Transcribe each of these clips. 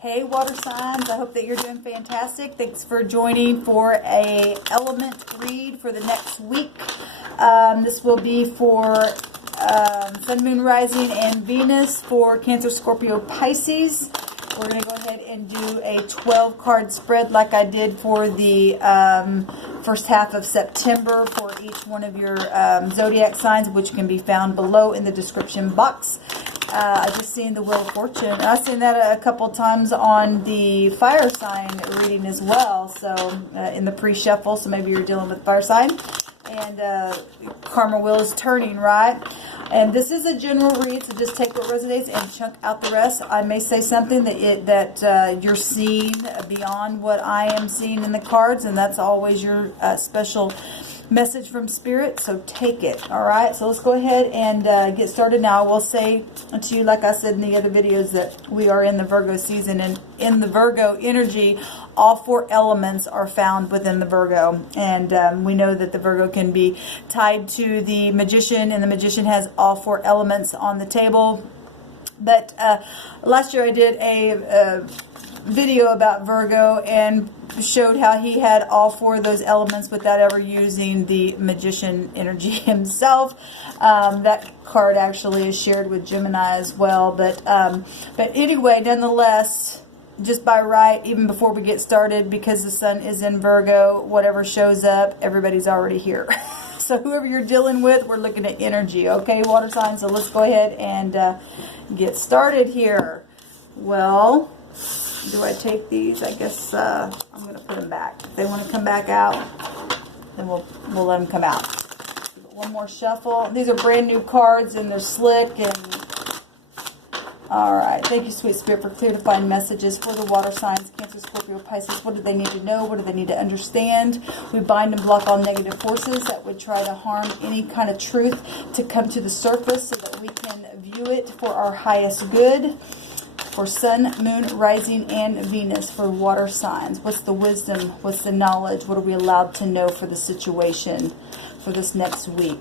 Hey water signs, I hope that you're doing fantastic. Thanks for joining for a element read for the next week. This will be for Sun, Moon, Rising, and Venus for Cancer, Scorpio, Pisces. We're going to go ahead and do a 12 card spread like I did for the first half of September for each one of your zodiac signs, which can be found below in the description box. I just seen the Wheel of Fortune. I've seen that a couple times on the fire sign reading as well. So in the pre-shuffle, so maybe you're dealing with fire sign. And Karma Wheel is turning, right? And this is a general read, so just take what resonates and chunk out the rest. I may say something that you're seeing beyond what I am seeing in the cards, and that's always your special message from Spirit, so take it. All right, so let's go ahead and get started now. I will say to you, like I said in the other videos, that we are in the Virgo season, and in the Virgo energy, all four elements are found within the Virgo. And we know that the Virgo can be tied to the Magician, and the Magician has all four elements on the table. But last year I did a video about Virgo and showed how he had all four of those elements without ever using the Magician energy himself. That card actually is shared with Gemini as well. But anyway, nonetheless, just by right, even before we get started, because the Sun is in Virgo, whatever shows up, everybody's already here. So whoever you're dealing with, we're looking at energy, okay, water signs? So let's go ahead and get started here. Well, do I take these? I guess I'm going to put them back. If they want to come back out, then we'll let them come out. One more shuffle. These are brand new cards, and they're slick. And all right. Thank you, Sweet Spirit, for clear defined messages for the water signs, Cancer, Scorpio, Pisces. What do they need to know? What do they need to understand? We bind and block all negative forces that would try to harm any kind of truth to come to the surface so that we can view it for our highest good. For Sun, Moon, Rising, and Venus for water signs. What's the wisdom? What's the knowledge? What are we allowed to know for the situation for this next week?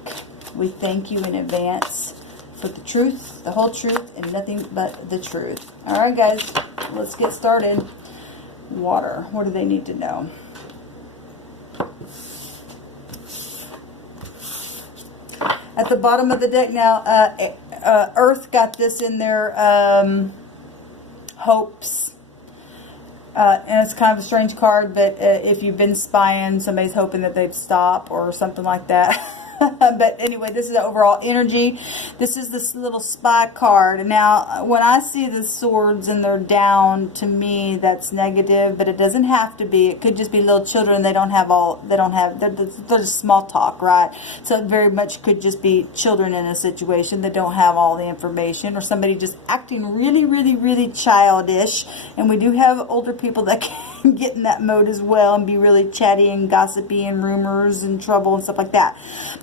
We thank you in advance for the truth, the whole truth, and nothing but the truth. All right, guys, let's get started. Water. What do they need to know? At the bottom of the deck now, Earth got this in their hopes, and it's kind of a strange card, but if you've been spying, somebody's hoping that they'd stop or something like that. But anyway, this is the overall energy. This is this little spy card. Now, when I see the swords and they're down, to me, that's negative, but it doesn't have to be. It could just be little children. They're just small talk, right? So it very much could just be children in a situation that don't have all the information, or somebody just acting really, really, really childish. And we do have older people that can get in that mode as well and be really chatty and gossipy and rumors and trouble and stuff like that.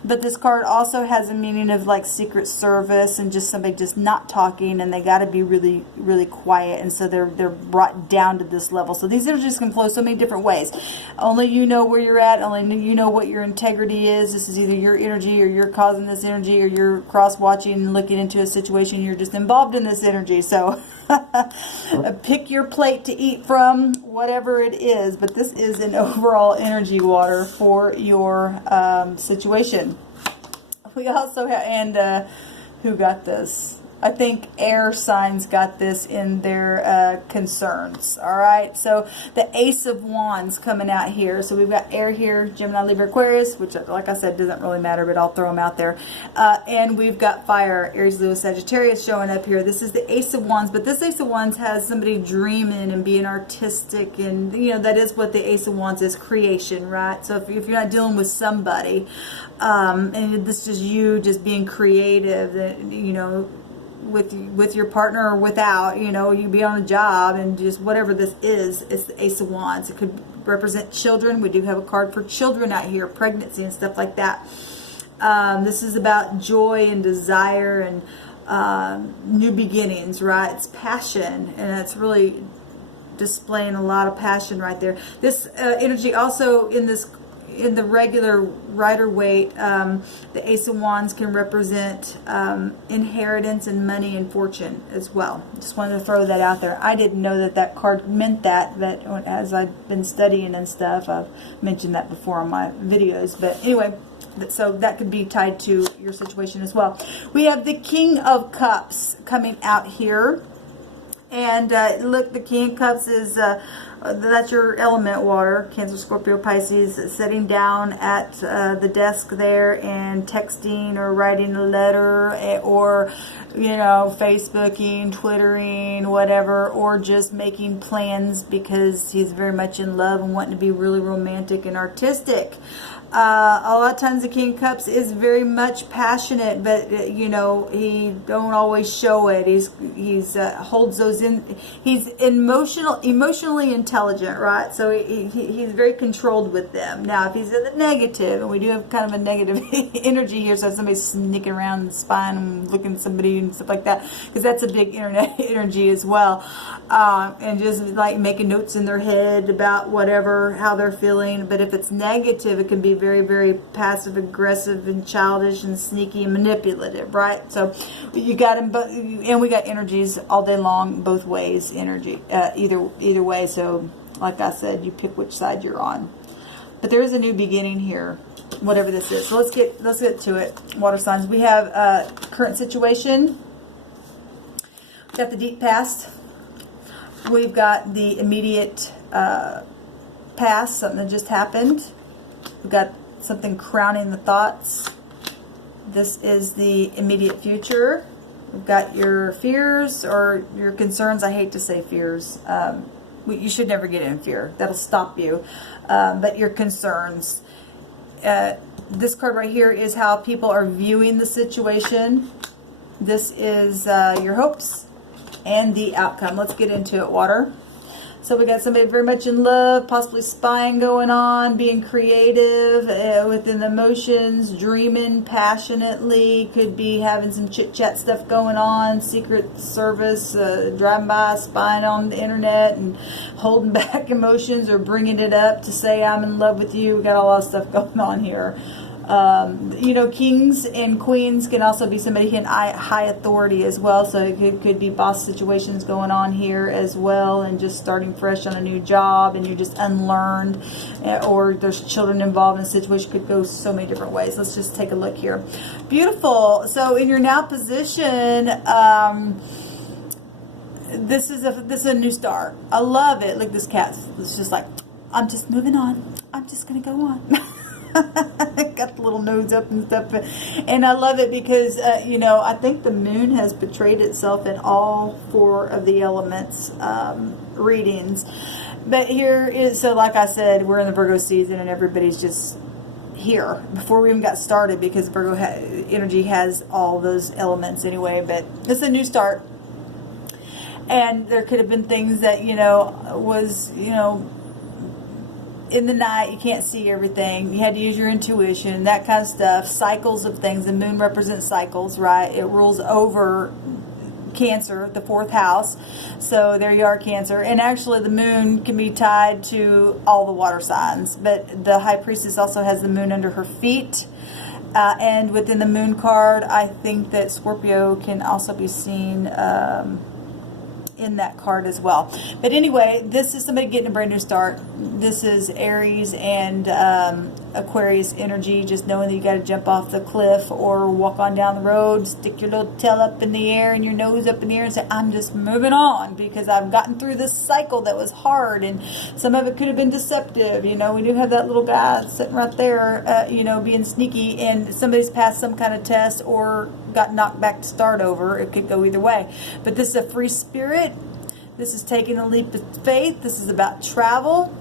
But this card also has a meaning of like Secret Service and just somebody just not talking, and they got to be really, really quiet, and so they're brought down to this level. So these energies can flow so many different ways. Only you know where you're at. Only you know what your integrity is. This is either your energy, or you're causing this energy, or you're cross-watching and looking into a situation. You're just involved in this energy. So pick your plate to eat from, whatever it is. But this is an overall energy, water, for your situation. We also have, and who got this? I think air signs got this in their concerns. All right, so the Ace of Wands coming out here. So we've got air here, Gemini, Libra, Aquarius, which, like I said, doesn't really matter, but I'll throw them out there. And we've got fire, Aries, Leo, Sagittarius showing up here. This is the Ace of Wands, but this Ace of Wands has somebody dreaming and being artistic, and you know that is what the Ace of Wands is, creation, right? So if you're not dealing with somebody, and this is you just being creative, that you know, with your partner or without, you know, you be on a job and just whatever this is, it's the Ace of Wands. It could represent children. We do have a card for children out here, pregnancy and stuff like that. This is about joy and desire and new beginnings, right? It's passion, and it's really displaying a lot of passion right there. This energy also in this in the regular Rider-Waite, the Ace of Wands can represent inheritance and money and fortune as well. Just wanted to throw that out there. I didn't know that that card meant that, but as I've been studying and stuff, I've mentioned that before on my videos. But anyway, so that could be tied to your situation as well. We have the King of Cups coming out here. And look, the King of Cups is, that's your element, water, Cancer, Scorpio, Pisces, sitting down at the desk there and texting or writing a letter or, you know, Facebooking, Twittering, whatever, or just making plans because he's very much in love and wanting to be really romantic and artistic. A lot of times the King of Cups is very much passionate, but you know, he don't always show it. He's holds those in. He's emotionally intelligent, right? So he's very controlled with them. Now, if he's in the negative, and we do have kind of a negative energy here, so if somebody's sneaking around and spying and looking at somebody and stuff like that, because that's a big internet energy as well, and just like making notes in their head about whatever, how they're feeling. But if it's negative, it can be very, very passive aggressive and childish and sneaky and manipulative, right? So you got him, and we got energies all day long, both ways, energy, either way. So like I said, you pick which side you're on. But there is a new beginning here, whatever this is. So let's get to it. Water signs. We have current situation. We've got the deep past. We've got the immediate past, something that just happened. We've got something crowning the thoughts. This is the immediate future. We've got your fears or your concerns. I hate to say fears. You should never get in fear. That'll stop you. But your concerns. This card right here is how people are viewing the situation. This is your hopes and the outcome. Let's get into it, water. So we got somebody very much in love, possibly spying going on, being creative within the emotions, dreaming passionately, could be having some chit-chat stuff going on, Secret Service, driving by, spying on the internet and holding back emotions or bringing it up to say, I'm in love with you. We got a lot of stuff going on here. You know, kings and queens can also be somebody in high authority as well. So it could be boss situations going on here as well, and just starting fresh on a new job, and you're just unlearned, or there's children involved in a situation. Could go so many different ways. Let's just take a look here. Beautiful. So in your now position, this is a new start. I love it. Look, this cat. It's just like, I'm just moving on. I'm just gonna go on. Got the little nose up and stuff, and I love it because you know, I think the moon has portrayed itself in all 4 of the elements readings. But here is, so like I said, we're in the Virgo season and everybody's just here before we even got started, because Virgo energy has all those elements anyway. But it's a new start, and there could have been things that, you know, was, you know, in the night, you can't see everything. You had to use your intuition, that kind of stuff. Cycles of things. The moon represents cycles, right? It rules over Cancer, the 4th house. So there you are, Cancer. And actually, the moon can be tied to all the water signs. But the High Priestess also has the moon under her feet. And within the moon card, I think that Scorpio can also be seen in that card as well. But anyway, this is somebody getting a brand new start. This is Aries and Aquarius energy, just knowing that you got to jump off the cliff or walk on down the road, stick your little tail up in the air and your nose up in the air and say, I'm just moving on because I've gotten through this cycle that was hard, and some of it could have been deceptive. You know, we do have that little guy sitting right there, you know, being sneaky, and somebody's passed some kind of test or got knocked back to start over. It could go either way. But this is a free spirit. This is taking a leap of faith. This is about travel.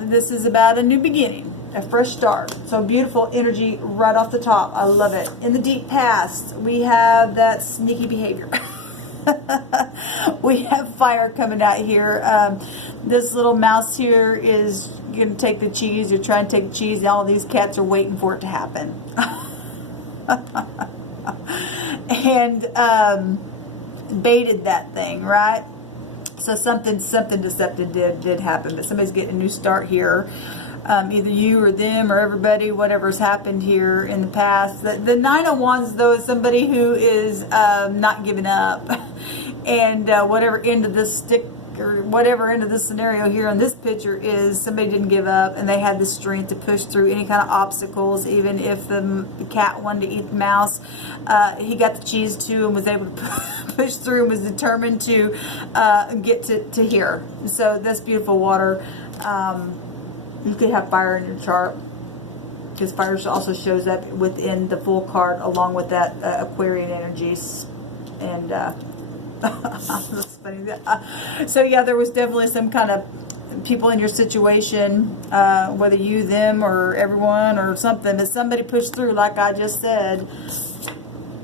This is about a new beginning, a fresh start. So beautiful energy right off the top. I love it. In the deep past, we have that sneaky behavior. We have fire coming out here. This little mouse here is going to take the cheese. You're trying to take the cheese, and all these cats are waiting for it to happen. And baited that thing, right? So something deceptive did happen, but somebody's getting a new start here. either you or them or everybody, whatever's happened here in the past. The Nine of Wands, though, is somebody who is not giving up. And whatever end of this stick, or whatever end of this scenario here on this picture is, somebody didn't give up and they had the strength to push through any kind of obstacles. Even if the cat wanted to eat the mouse, he got the cheese too and was able to push through and was determined to get to here. So this beautiful water. You could have fire in your chart, because fire also shows up within the full card along with that Aquarian energies. And that's funny. So yeah, there was definitely some kind of people in your situation, whether you, them, or everyone or something, but somebody pushed through, like I just said,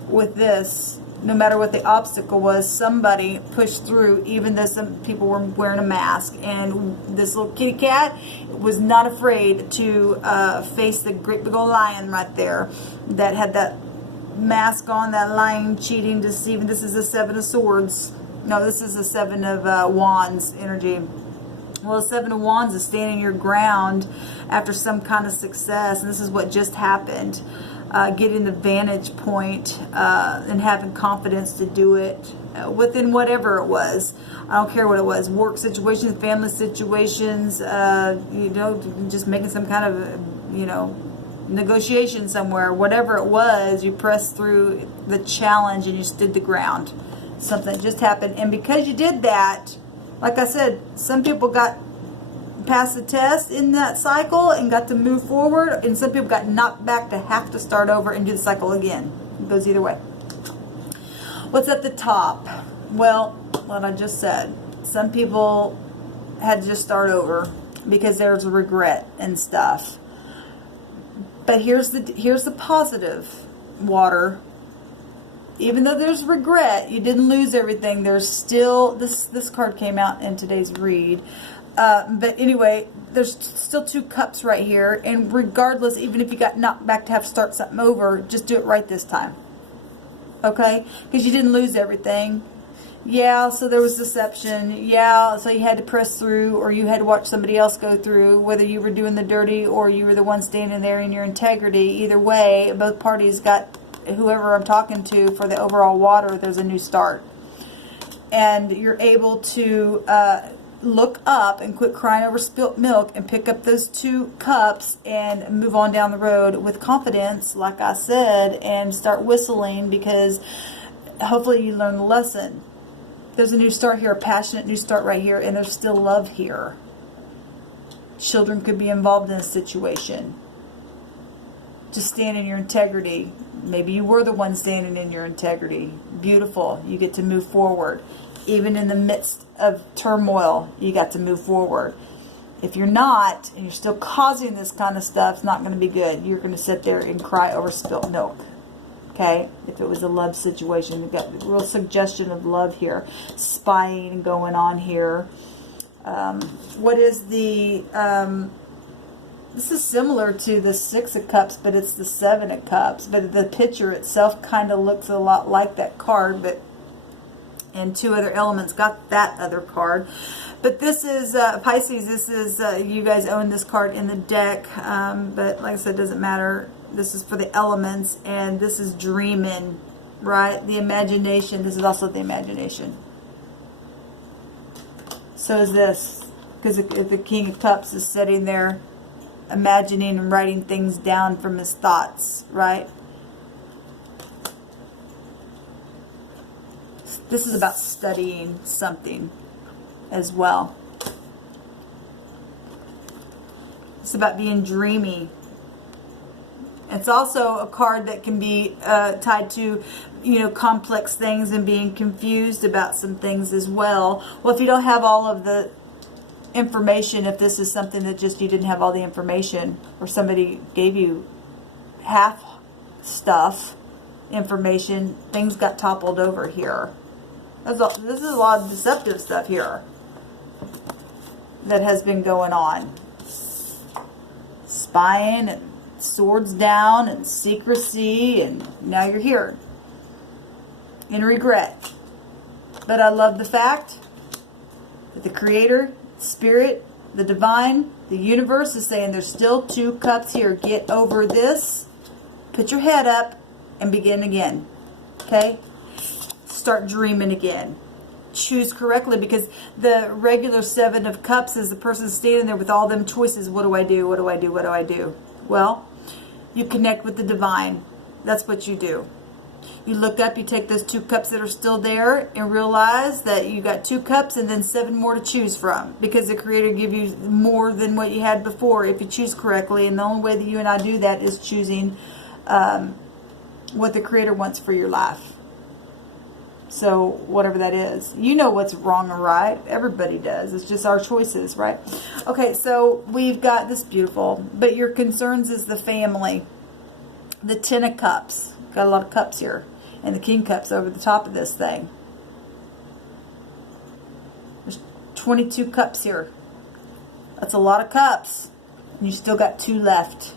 with this. No matter what the obstacle was, somebody pushed through, even though some people were wearing a mask. And this little kitty cat was not afraid to face the great big old lion right there that had that mask on, that lying, cheating, deceiving. This is the Seven of Swords. No, this is the Seven of Wands energy. Well, the Seven of Wands is standing your ground after some kind of success, and this is what just happened. Getting the vantage point and having confidence to do it within whatever it was. I don't care what it was. Work situations, family situations, you know, just making some kind of, you know, negotiation somewhere. Whatever it was, you pressed through the challenge and you stood the ground. Something just happened. And because you did that, like I said, some people got passed the test in that cycle and got to move forward, and some people got knocked back to have to start over and do the cycle again. It goes either way. What's at the top? Well, what I just said. Some people had to just start over because there's regret and stuff. But here's the positive, water. Even though there's regret, you didn't lose everything. There's still this card came out in today's read. But anyway, there's still 2 cups right here. And regardless, even if you got knocked back to have to start something over, just do it right this time. Okay? Because you didn't lose everything. Yeah, so there was deception. Yeah, so you had to press through, or you had to watch somebody else go through, whether you were doing the dirty or you were the one standing there in your integrity. Either way, both parties got whoever I'm talking to for the overall water. There's a new start. And you're able to look up and quit crying over spilt milk and pick up those 2 cups and move on down the road with confidence, like I said, and start whistling, because hopefully you learn the lesson. There's a new start here, a passionate new start right here, and there's still love here. Children could be involved in a situation. Just stand in your integrity. Maybe you were the one standing in your integrity. Beautiful. You get to move forward. Even in the midst of turmoil, you got to move forward. If you're not, and you're still causing this kind of stuff, it's not going to be good. You're going to sit there and cry over spilt milk. Okay? If it was a love situation, we've got a real suggestion of love here. Spying going on here. What is the... this is similar to the 6 of Cups, but it's the 7 of Cups. But the picture itself kind of looks a lot like that card, but... and 2 other elements got that other card. But this is Pisces. This is you guys own this card in the deck, but like I said, it doesn't matter. This is for the elements, and this is dreaming, right? The imagination. This is also the imagination. So is this, because the King of Cups is sitting there imagining and writing things down from his thoughts, right? This is about studying something as well. It's about being dreamy. It's also a card that can be tied to, you know, complex things and being confused about some things as well. Well, if you don't have all of the information, if this is something that just you didn't have all the information, or somebody gave you half stuff, information, things got toppled over here. This is a lot of deceptive stuff here that has been going on. Spying and swords down and secrecy, and now you're here in regret. But I love the fact that the Creator, Spirit, The divine, the universe is saying there's still 2 cups here. Get over this. Put your head up and begin again. Okay? Start dreaming again. Choose correctly, because the regular 7 of cups is the person standing there with all them choices. What do I do? What do I do? What do I do? Well, you connect with the divine. That's what you do. You look up, you take those 2 cups that are still there and realize that you got 2 cups and then 7 more to choose from, because the Creator give you more than what you had before if you choose correctly. And the only way that you and I do that is choosing what the Creator wants for your life. So whatever that is, you know what's wrong or right. Everybody does. It's just our choices, right? Okay, so we've got this beautiful, but your concerns is the family. The 10 of cups. Got a lot of cups here. And the king cups over the top of this thing. There's 22 cups here. That's a lot of cups. And you still got 2 left.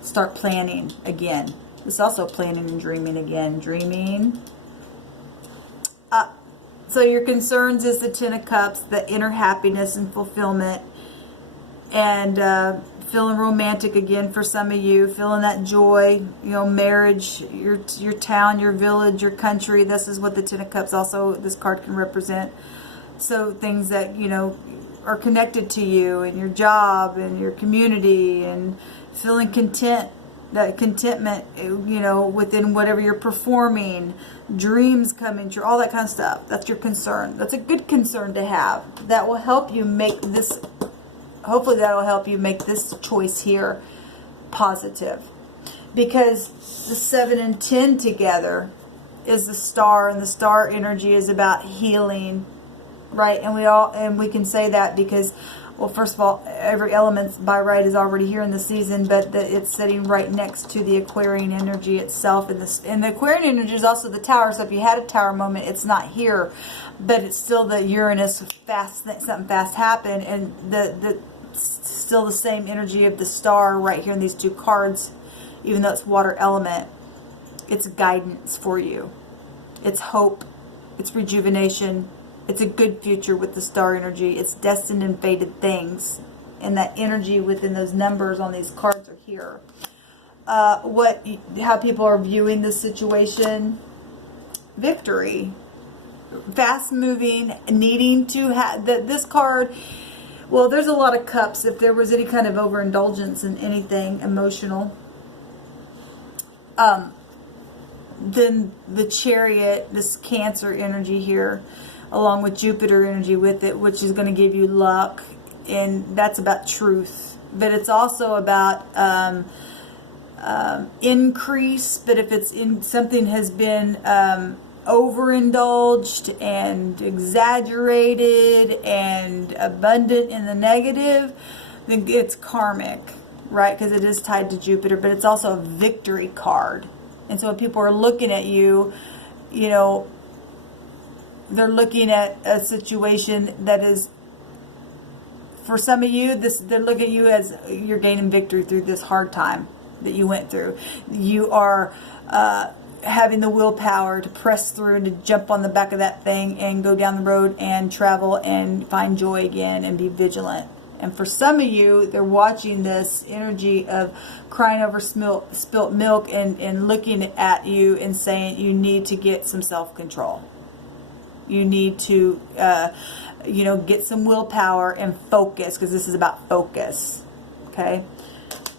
Start planning again. This is also planning and dreaming again. Dreaming. So your concerns is the 10 of cups, the inner happiness and fulfillment. And feeling romantic again for some of you. Feeling that joy. You know, marriage, your town, your village, your country. This is what the 10 of cups also, this card can represent. So things that, you know, are connected to you and your job and your community, and feeling content. That contentment, you know, within whatever you're performing, dreams coming true, all that kind of stuff. That's your concern. That's a good concern to have. That will help you make this, hopefully that will help you make this choice here positive. Because the 7 and 10 together is the star, and the star energy is about healing, right? And we can say that because, well, first of all, every element by right is already here in the season, but it's sitting right next to the Aquarian energy itself. And the Aquarian energy is also the tower. So if you had a tower moment, it's not here, but it's still the Uranus something fast happened, and still the same energy of the star right here in these 2 cards, even though it's water element. It's guidance for you. It's hope. It's rejuvenation. It's a good future with the star energy. It's destined and fated things. And that energy within those numbers on these cards are here. How people are viewing this situation. Victory. Fast moving. Needing to have this card. Well, there's a lot of cups. If there was any kind of overindulgence in anything emotional. Then the Chariot, this Cancer energy here, along with Jupiter energy with it, which is going to give you luck, and that's about truth. But it's also about increase. But if it's in something has been overindulged and exaggerated and abundant in the negative, then it's karmic, right? Because it is tied to Jupiter, but it's also a victory card. And so when people are looking at you, you know, they're looking at a situation that is, for some of you, they're looking at you as you're gaining victory through this hard time that you went through. You are having the willpower to press through and to jump on the back of that thing and go down the road and travel and find joy again and be vigilant. And for some of you, they're watching this energy of crying over spilt milk and looking at you and saying you need to get some self-control. You need to, you know, get some willpower and focus, because this is about focus. Okay?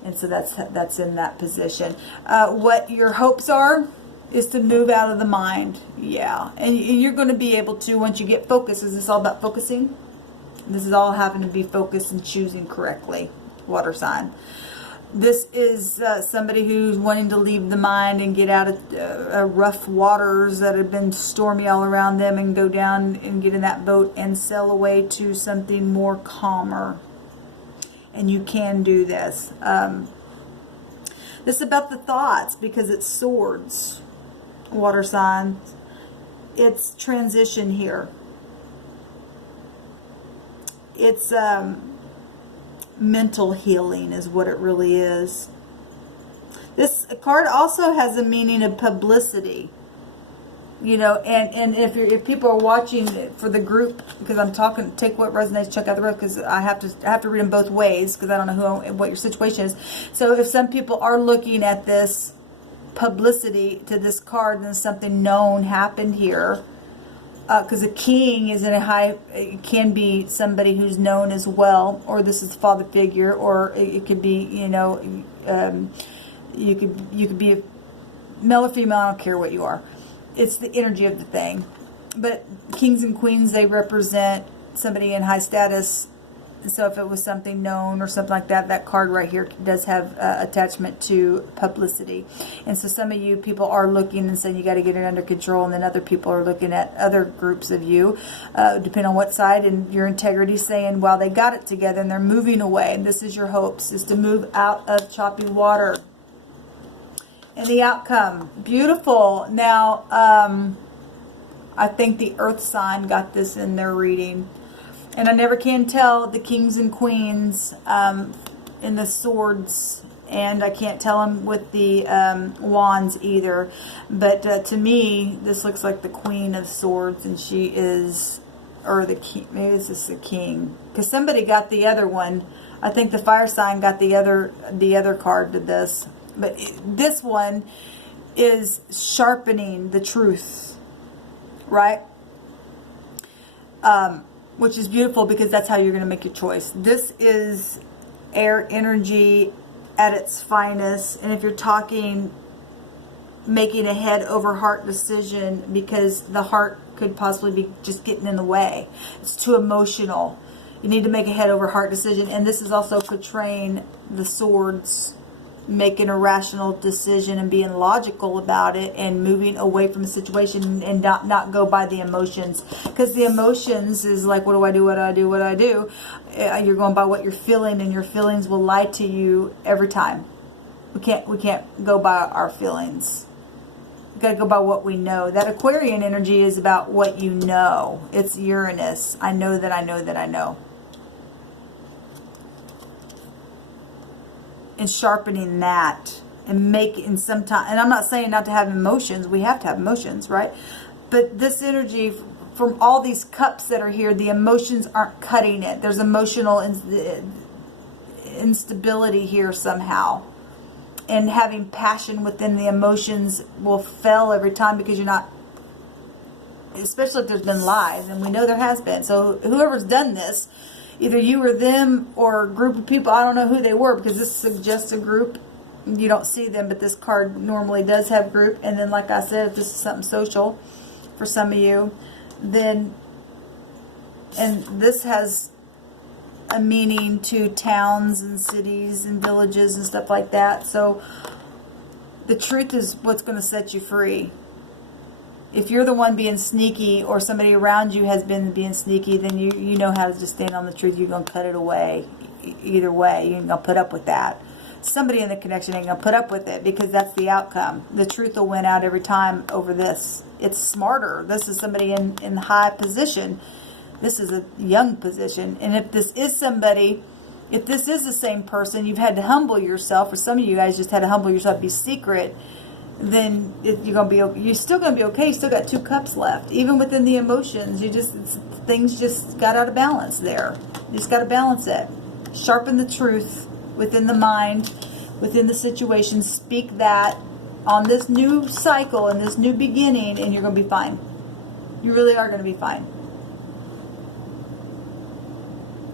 And so that's in that position. What your hopes are is to move out of the mind. Yeah. And you're going to be able to once you get focused. Is this all about focusing? This is all having to be focused and choosing correctly. Water sign. This is somebody who's wanting to leave the mind and get out of rough waters that have been stormy all around them, and go down and get in that boat and sail away to something more calmer. And you can do this. This is about the thoughts, because it's swords. Water signs. It's transition here. It's mental healing is what it really is. This card also has a meaning of publicity. You know, and if people are watching for the group, because I'm talking, take what resonates, check out the rest, because I have to read them both ways, because I don't know what your situation is. So if some people are looking at this publicity to this card, then something known happened here, because a king is in a high, it can be somebody who's known as well, or this is father figure, or it could be, you know, you could be a male or female, I don't care what you are. It's the energy of the thing. But kings and queens, they represent somebody in high status. So if it was something known or something like that, that card right here does have attachment to publicity. And so some of you people are looking and saying you got to get it under control, and then other people are looking at other groups of you, depending on what side, and your integrity saying, well, they got it together and they're moving away. And this is your hopes, is to move out of choppy water. And the outcome, beautiful. Now, I think the earth sign got this in their reading. And I never can tell the kings and queens in the swords. And I can't tell them with the wands either. But to me, this looks like the queen of swords. And she is, or the king, maybe this is the king. Because somebody got the other one. I think the fire sign got the other card to this. But this one is sharpening the truth, right? Which is beautiful, because that's how you're going to make your choice. This is air energy at its finest. And if you're talking making a head over heart decision, because the heart could possibly be just getting in the way. It's too emotional. You need to make a head over heart decision. And this is also portraying the swords, making a rational decision and being logical about it, and moving away from the situation, and not go by the emotions, because the emotions is like, what do I do, what do I do, what do I do? You're going by what you're feeling, and your feelings will lie to you every time. We can't go by our feelings. We got to go by what we know. That Aquarian energy is about what you know. It's Uranus. I know that I know that I know. And sharpening that, and making sometimes, and I'm not saying not to have emotions, we have to have emotions, right? But this energy from all these cups that are here, the emotions aren't cutting it. There's emotional instability here somehow, and having passion within the emotions will fail every time, because you're not, especially if there's been lies, and we know there has been. So whoever's done this, either you or them, or a group of people, I don't know who they were, because this suggests a group. You don't see them, but this card normally does have group. And then, like I said, if this is something social for some of you, then, and this has a meaning to towns and cities and villages and stuff like that. So the truth is what's going to set you free. If you're the one being sneaky, or somebody around you has been being sneaky, then you know how to just stand on the truth. You're going to cut it away. Either way, you're going to put up with that. Somebody in the connection ain't going to put up with it, because that's the outcome. The truth will win out every time over this. It's smarter. This is somebody in high position. This is a young position. And if this is somebody, if this is the same person, you've had to humble yourself, or some of you guys just had to humble yourself, be secret, then you're still gonna be okay. You still got 2 cups left, even within the emotions. Things just got out of balance there. You just got to balance it. Sharpen the truth within the mind, within the situation. Speak that on this new cycle and this new beginning, and you're gonna be fine. You really are gonna be fine.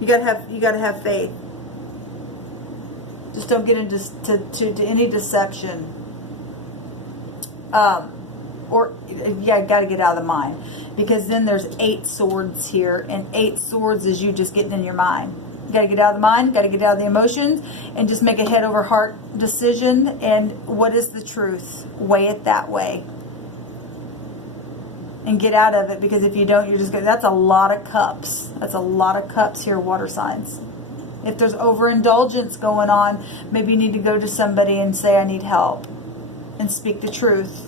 You gotta have faith. Just don't get into to any deception. Got to get out of the mind, because then there's 8 swords here, and 8 swords is you just getting in your mind. You got to get out of the mind, got to get out of the emotions, and just make a head over heart decision. And what is the truth? Weigh it that way, and get out of it, because if you don't, you're just going. That's a lot of cups. That's a lot of cups here, water signs. If there's overindulgence going on, maybe you need to go to somebody and say, I need help, and speak the truth,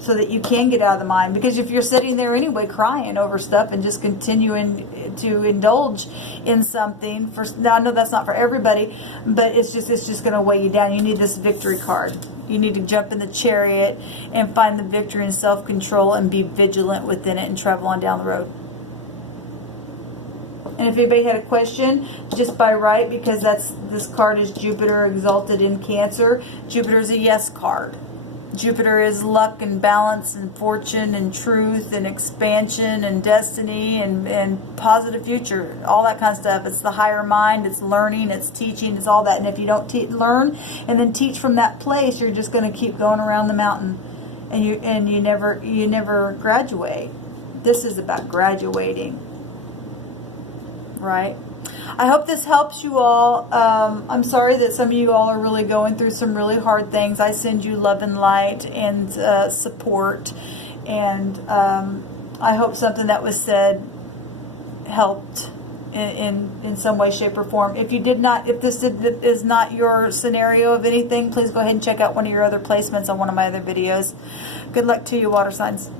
so that you can get out of the mind. Because if you're sitting there anyway crying over stuff and just continuing to indulge in something, now I know that's not for everybody, but it's just going to weigh you down. You need this victory card. You need to jump in the chariot and find the victory and self-control and be vigilant within it and travel on down the road. And if anybody had a question, just by right, because this card is Jupiter exalted in Cancer. Jupiter is a yes card. Jupiter is luck and balance and fortune and truth and expansion and destiny and positive future, all that kind of stuff. It's the higher mind, it's learning, it's teaching, it's all that. And if you don't learn and then teach from that place, you're just going to keep going around the mountain, and you never graduate. This is about graduating, right? I hope this helps you all. I'm sorry that some of you all are really going through some really hard things. I send you love and light and support. And I hope something that was said helped in some way, shape, or form. If this is not your scenario of anything, please go ahead and check out one of your other placements on one of my other videos. Good luck to you, water signs.